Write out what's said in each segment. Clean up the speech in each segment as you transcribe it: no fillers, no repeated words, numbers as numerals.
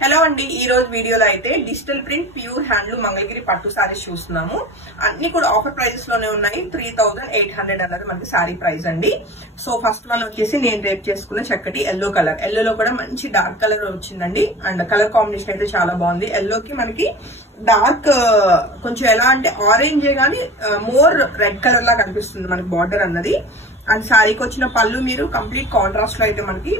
Hello అండి, ఈ రోజు వీడియోలో అయితే digital print pure handloom Mangalagiri పట్టు సారీస్ చూస్తున్నాము. అన్ని కూడా ఆఫర్ ప్రైజెస్ లోనే ఉన్నాయి. 3800 అన్నది మనకి సారీ ప్రైస్ అండి. సో ఫస్ట్ వన్ వచ్చేసి నేను రేప్ చేసుకున్న చక్కటి ఎల్లో కలర్. ఎల్లోలో కూడా మంచి డార్క్ కలర్ వచ్చిందండి. అండ్ కలర్ కాంబినేషన్ అయితే చాలా బాగుంది. ఎల్లోకి మనకి డార్క్ కొంచెం ఎలా అంటే ఆరెంజ్ గానీ మోర్ రెడ్ కలర్ లా కనిపిస్తుంది మనకి బార్డర్ అన్నది. అండ్ శారీకి వచ్చిన పళ్ళు మీరు కంప్లీట్ కాంట్రాస్ట్ లో అయితే మనకి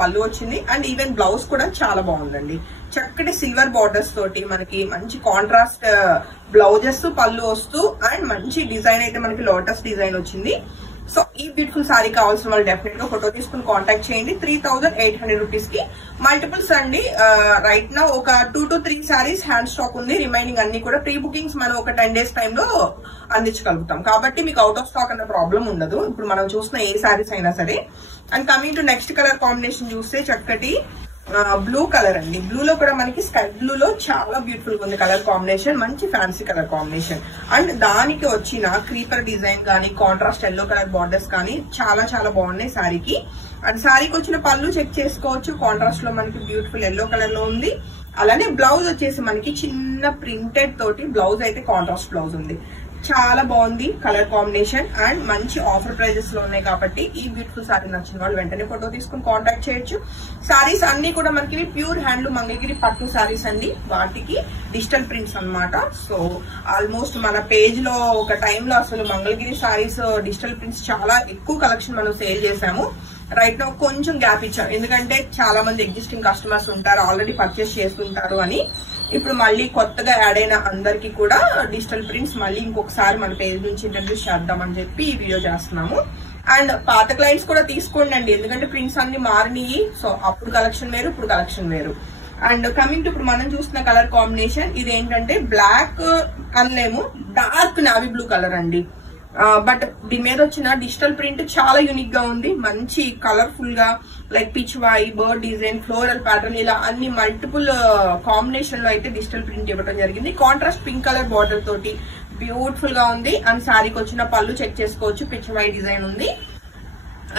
పళ్ళు వచ్చింది. అండ్ ఈవెన్ బ్లౌజ్ కూడా చాలా బాగుందండి. చక్కటి సిల్వర్ బార్డర్స్ తోటి మనకి మంచి కాంట్రాస్ట్ బ్లౌజెస్ పళ్ళు వస్తూ అండ్ మంచి డిజైన్ అయితే మనకి లోటస్ డిజైన్ వచ్చింది. సో ఈ బ్యూటిఫుల్ సారీ కావాల్సిన వాళ్ళు డెఫినెట్ గా ఫోటో తీసుకుని కాంటాక్ట్ చేయండి. 3800 రూపీస్ కి మల్టిపుల్స్ అండి. రైట్ నా ఒక 2 to 3 సారీస్ హ్యాండ్ స్టాక్ ఉంది. రిమైనింగ్ అన్ని కూడా ప్రీ బుకింగ్స్ మనం ఒక 10 days టైంలో అందించగలుగుతాం. కాబట్టి మీకు అవుట్ ఆఫ్ స్టాక్ అన్న ప్రాబ్లం ఉండదు ఇప్పుడు మనం చూసిన ఏ సారీస్ అయినా సరే. And coming to next colour combination చూస్తే చక్కటి బ్లూ కలర్ అండి. బ్లూలో కూడా మనకి స్కై బ్లూలో చాలా బ్యూటిఫుల్ గా ఉంది కలర్ కాంబినేషన్. మంచి ఫ్యాన్సీ కలర్ కాంబినేషన్. అండ్ దానికి వచ్చిన క్రీపర్ డిజైన్ కానీ కాంట్రాస్ట్ ఎల్లో కలర్ బార్డర్స్ కానీ చాలా చాలా బాగున్నాయి శారీకి. అండ్ శారీకి వచ్చిన పళ్ళు చెక్ చేసుకోవచ్చు. కాంట్రాస్ట్ లో మనకి బ్యూటిఫుల్ ఎల్లో కలర్ లో ఉంది. అలానే బ్లౌజ్ వచ్చేసి మనకి చిన్న ప్రింటెడ్ తోటి బ్లౌజ్ అయితే కాంట్రాస్ట్ బ్లౌజ్ ఉంది. చాలా బాగుంది కలర్ కాంబినేషన్. అండ్ మంచి ఆఫర్ ప్రైజెస్ లో ఉన్నాయి కాబట్టి ఈ బ్యూటిఫుల్ సారీ నచ్చిన వాళ్ళు వెంటనే ఫోటో తీసుకుని కాంటాక్ట్ చేయొచ్చు. సారీస్ అన్ని కూడా మనకి ప్యూర్ హ్యాండ్లూమ్ మంగళగిరి పట్టు సారీస్ అండి. వాటికి డిజిటల్ ప్రింట్స్ అన్నమాట. సో ఆల్మోస్ట్ మన పేజ్ లో ఒక టైంలో అసలు మంగళగిరి సారీస్ డిజిటల్ ప్రింట్స్ చాలా ఎక్కువ కలెక్షన్ మనం సేల్ చేసాము. రైట్ నౌ కొంచెం గ్యాప్ ఇచ్చాం. ఎందుకంటే చాలా మంది ఎగ్జిస్టింగ్ కస్టమర్స్ ఉంటారు, ఆల్రెడీ పర్చేస్ చేస్తుంటారు అని. ఇప్పుడు మళ్ళీ కొత్తగా యాడ్ అయిన అందరికి కూడా డిజిటల్ ప్రింట్స్ మళ్ళీ ఇంకొకసారి మన పేజ్ నుంచి ఇంట్రడ్యూస్ చేద్దామని చెప్పి ఈ వీడియో చేస్తున్నాము. అండ్ పాత క్లయింట్స్ కూడా తీసుకోండి అండి, ఎందుకంటే ప్రింట్స్ అన్ని మారినాయి. సో అప్పుడు కలెక్షన్ వేరు, ఇప్పుడు కలెక్షన్ వేరు. అండ్ కమింగ్ టు ఇప్పుడు మనం చూస్తున్న కలర్ కాంబినేషన్ ఇది ఏంటంటే బ్లాక్ అనలేము, డార్క్ నావీ బ్లూ కలర్ అండి. బట్ దీని మీద వచ్చిన డిజిటల్ ప్రింట్ చాలా యూనిక్ గా ఉంది. మంచి కలర్ఫుల్ గా లైక్ పిచ్ వై బర్డ్ డిజైన్ ఫ్లోరల్ ప్యాటర్న్ ఇలా అన్ని మల్టిపుల్ కాంబినేషన్ లో అయితే డిజిటల్ ప్రింట్ ఇవ్వడం జరిగింది. కాంట్రాస్ట్ పింక్ కలర్ బార్డర్ తోటి బ్యూటిఫుల్ గా ఉంది. అండ్ శారీకి వచ్చిన పళ్ళు చెక్ చేసుకోవచ్చు, పిచ్ వై డిజైన్ ఉంది.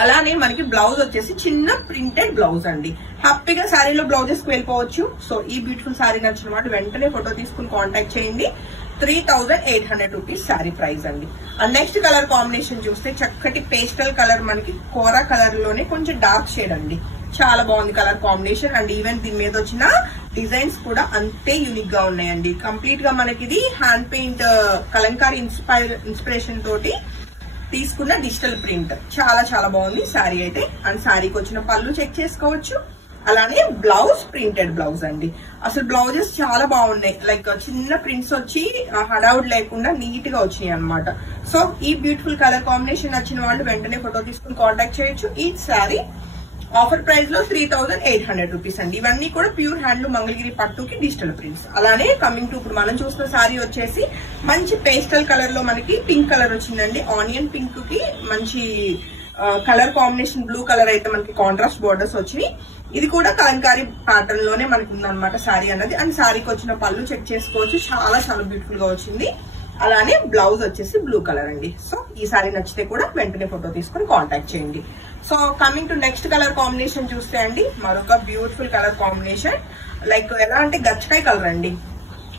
అలానే మనకి బ్లౌజ్ వచ్చేసి చిన్న ప్రింటెడ్ బ్లౌజ్ అండి. హ్యాపీగా శారీలో బ్లౌజెస్ కి వెళ్ళిపోవచ్చు. సో ఈ బ్యూటిఫుల్ శారీ నచ్చిన వాటి వెంటనే ఫోటో తీసుకుని కాంటాక్ట్ చేయండి. 3800 రూపీస్ శారీ ప్రైస్ అండి. అండ్ నెక్స్ట్ కలర్ కాంబినేషన్ చూస్తే చక్కటి పేస్టల్ కలర్ మనకి కోరా కలర్ లోనే కొంచెం డార్క్ షేడ్ అండి. చాలా బాగుంది కలర్ కాంబినేషన్. అండ్ ఈవెన్ దీని మీద వచ్చిన డిజైన్స్ కూడా అంతే యూనిక్ గా ఉన్నాయండి. కంప్లీట్ గా మనకి ఇది హ్యాండ్ పెయింట్ కలంకారీ ఇన్స్పిరేషన్ తోటి తీసుకున్న డిజిటల్ ప్రింట్ చాలా చాలా బాగుంది శారీ అయితే. అండ్ శారీకి వచ్చిన పళ్ళు చెక్ చేసుకోవచ్చు. అలానే బ్లౌజ్ ప్రింటెడ్ బ్లౌజ్ అండి. అసలు బ్లౌజెస్ చాలా బాగున్నాయి. లైక్ చిన్న ప్రింట్స్ వచ్చి హడావుడ్ లేకుండా నీట్ గా వచ్చినాయి అనమాట. సో ఈ బ్యూటిఫుల్ కలర్ కాంబినేషన్ నచ్చిన వాళ్ళు వెంటనే ఫోటో తీసుకుని కాంటాక్ట్ చేయొచ్చు. ఈ శారీ ఆఫర్ ప్రైస్ లో 3800 రూపీస్ అండి. ఇవన్నీ కూడా ప్యూర్ హ్యాండ్లూమ్ మంగళగిరి పట్టుకి డిజిటల్ ప్రింట్స్. అలానే కమింగ్ టు ఇప్పుడు మనం చూసిన శారీ వచ్చేసి మంచి పేస్టల్ కలర్ లో మనకి పింక్ కలర్ వచ్చిందండి. ఆనియన్ పింక్ కి మంచి కలర్ కాంబినేషన్ బ్లూ కలర్ అయితే మనకి కాంట్రాస్ట్ బోర్డర్స్ వచ్చినాయి. ఇది కూడా కలంకారీ ప్యాటర్న్ లోనే మనకి ఉందన్నమాట శారీ అన్నది. అండ్ శారీకి వచ్చిన పళ్ళు చెక్ చేసుకోవచ్చు. చాలా చాలా బ్యూటిఫుల్ గా వచ్చింది. అలానే బ్లౌజ్ వచ్చేసి బ్లూ కలర్ అండి. సో ఈ శారీ నచ్చితే కూడా వెంటనే ఫోటో తీసుకుని కాంటాక్ట్ చేయండి. So coming to next colour combination చూస్తే అండి మరొక బ్యూటిఫుల్ కలర్ కాంబినేషన్. లైక్ ఎలా అంటే గచ్చకాయ కలర్ అండి.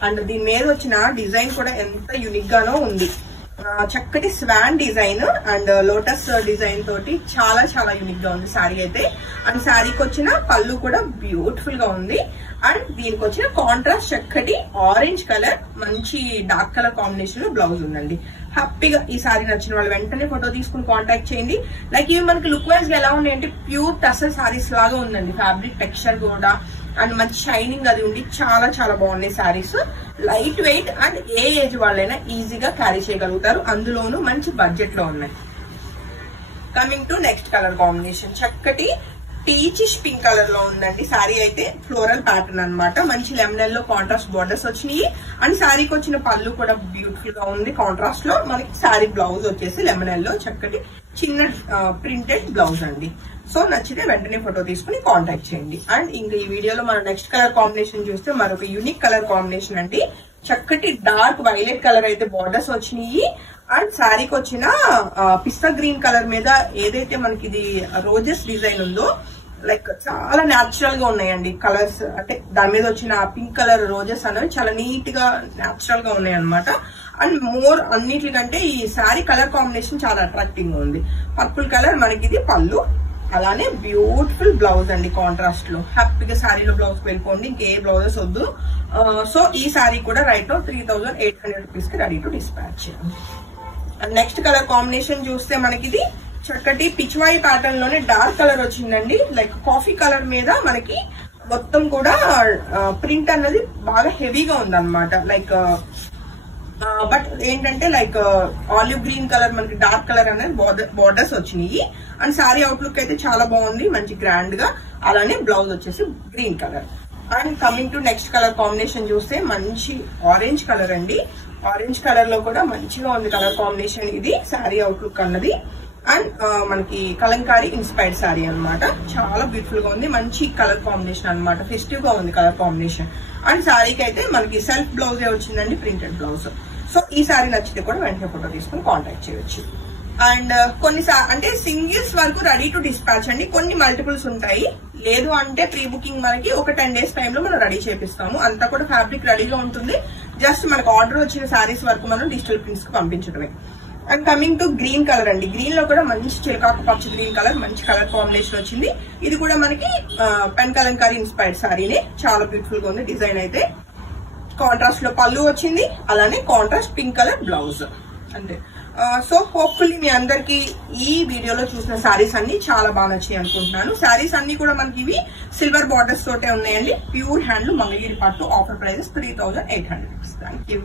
అండ్ దీని మీద వచ్చిన డిజైన్ కూడా ఎంత యూనిక్ గానో ఉంది. చక్కటి Schwann design and lotus design తోటి చాలా చాలా యూనిక్ గా ఉంది శారీ అయితే. అండ్ శారీకి వచ్చిన పళ్ళు కూడా బ్యూటిఫుల్ గా ఉంది. అండ్ దీనికి వచ్చిన కాంట్రాస్ట్ చక్కటి ఆరెంజ్ కలర్ మంచి డార్క్ కలర్ కాంబినేషన్ లో బ్లౌజ్ ఉందండి. హ్యాపీగా ఈ శారీ నచ్చిన వాళ్ళు వెంటనే ఫోటో తీసుకుని కాంటాక్ట్ చేయండి. లైక్ ఇవి మనకి లుక్ వైజ్ గా ఎలా ఉన్నాయంటే ప్యూర్ టసల్ శారీస్ లాగా ఉందండి. ఫ్యాబ్రిక్ టెక్స్చర్ కూడా అండ్ మంచి షైనింగ్ అది ఉండి చాలా చాలా బాగున్నాయి saris. Light weight and A age వాళ్ళైనా ఈజీగా క్యారీ చేయగలుగుతారు. అందులోనూ మంచి బడ్జెట్ లో ఉన్నాయి. Coming to next colour combination చక్కటి పీచిష్ పింక్ కలర్ లో ఉందండి. శారీ అయితే ఫ్లోరల్ ప్యాటర్న్ అనమాట. మంచి లెమనల్ లో కాంట్రాస్ట్ బోర్డర్స్ వచ్చినాయి. అండ్ శారీకి వచ్చిన పళ్ళు కూడా బ్యూటిఫుల్ గా ఉంది. కాంట్రాస్ట్ లో మనకి శారీ బ్లౌజ్ వచ్చేసి లెమనల్ లో చక్కటి చిన్న ప్రింటెడ్ బ్లౌజ్ అండి. సో నచ్చితే వెంటనే ఫోటో తీసుకుని కాంటాక్ట్ చేయండి. అండ్ ఇంకా ఈ వీడియోలో మనం నెక్స్ట్ కలర్ కాంబినేషన్ చూస్తే మరొక యూనిక్ కలర్ కాంబినేషన్ అండి. చక్కటి డార్క్ వైలెట్ కలర్ అయితే బార్డర్స్ వచ్చినాయి. అండ్ శారీకి వచ్చిన పిస్తా గ్రీన్ కలర్ మీద ఏదైతే మనకి ఇది రోజెస్ డిజైన్ ఉందో లైక్ చాలా న్యాచురల్ గా ఉన్నాయండి కలర్స్. అంటే దాని మీద వచ్చిన పింక్ కలర్ రోజెస్ అనేవి చాలా నీట్ గా న్యాచురల్ గా ఉన్నాయి అనమాట. అండ్ మోర్ అన్నిటికంటే ఈ శారీ కలర్ కాంబినేషన్ చాలా అట్రాక్టింగ్ గా ఉంది. పర్పుల్ కలర్ మనకి ఇది పళ్ళు, అలానే బ్యూటిఫుల్ బ్లౌజ్ అండి కాంట్రాస్ట్ లో. హ్యాపీగా శారీలో బ్లౌజ్ వెళ్ళిపోండి, ఇంకే బ్లౌజెస్ వద్దు. సో ఈ శారీ కూడా రైట్ నౌ 3800 రూపీస్ కి ready to dispatch. And next colour combination చూస్తే మనకి ఇది చక్కటి పిచ్వాయి ప్యాటర్న్ లోనే డార్క్ కలర్ వచ్చిందండి. లైక్ కాఫీ కలర్ మీద మనకి మొత్తం కూడా ప్రింట్ అన్నది బాగా హెవీగా ఉందన్నమాట. లైక్ బట్ ఏంటంటే లైక్ ఆలివ్ గ్రీన్ కలర్ మనకి డార్క్ కలర్ అనేది బోర్డర్స్ వచ్చినాయి. అండ్ శారీ అవుట్లుక్ అయితే చాలా బాగుంది, మంచి గ్రాండ్ గా. అలానే బ్లౌజ్ వచ్చేసి green colour. And coming to next colour combination చూస్తే మంచి ఆరెంజ్ కలర్ అండి. ఆరెంజ్ కలర్ లో కూడా మంచిగా ఉంది కలర్ కాంబినేషన్. ఇది శారీ అవుట్లుక్ అన్నది. అండ్ మనకి కలంకారీ ఇన్స్పైర్డ్ శారీ అనమాట. చాలా బ్యూటిఫుల్ గా ఉంది, మంచి కలర్ కాంబినేషన్ అనమాట. ఫెస్టివ్ గా ఉంది కలర్ కాంబినేషన్. అండ్ శారీకి అయితే మనకి సెల్ఫ్ బ్లౌజే వచ్చిందండి, ప్రింటెడ్ బ్లౌజ్. సో ఈ శారీ నచ్చితే కూడా వెంటనే ఫోటో తీసుకుని కాంటాక్ట్ చేయొచ్చు. అండ్ కొన్ని అంటే సింగిల్స్ వరకు రెడీ టు డిస్పాచ్ అండి. కొన్ని మల్టిపుల్స్ ఉంటాయి, లేదు అంటే ప్రీ బుకింగ్ మనకి ఒక 10 days టైమ్ లో మనం రెడీ చేపిస్తాము. అంతా కూడా ఫ్యాబ్రిక్ రెడీగా ఉంటుంది. జస్ట్ మనకు ఆర్డర్ వచ్చిన శారీస్ వరకు మనం డిజిటల్ ప్రింట్స్ కి పంపించడమే. And coming to green colour అండి. గ్రీన్ లో కూడా మంచి చిలకాకు పచ్చ గ్రీన్ కలర్, మంచి కలర్ కాంబినేషన్ వచ్చింది. ఇది కూడా మనకి పెన్ కలంకారీ ఇన్స్పైర్డ్ శారీనే. చాలా బ్యూటిఫుల్ గా ఉంది డిజైన్ అయితే. కాంట్రాస్ట్ లో పళ్ళు వచ్చింది, అలానే కాంట్రాస్ట్ పింక్ కలర్ బ్లౌజ్ అంతే. సో హోప్ఫుల్లీ మీ అందరికి ఈ వీడియోలో చూసిన శారీస్ అన్ని చాలా బాగా నచ్చాయి అనుకుంటున్నాను. శారీస్ అన్ని కూడా మనకి ఇవి సిల్వర్ బార్డర్స్ తోటే ఉన్నాయండి. ప్యూర్ హ్యాండ్లూమ్ మంగళగిరి పట్టు. Offer prices 3800. Thank you.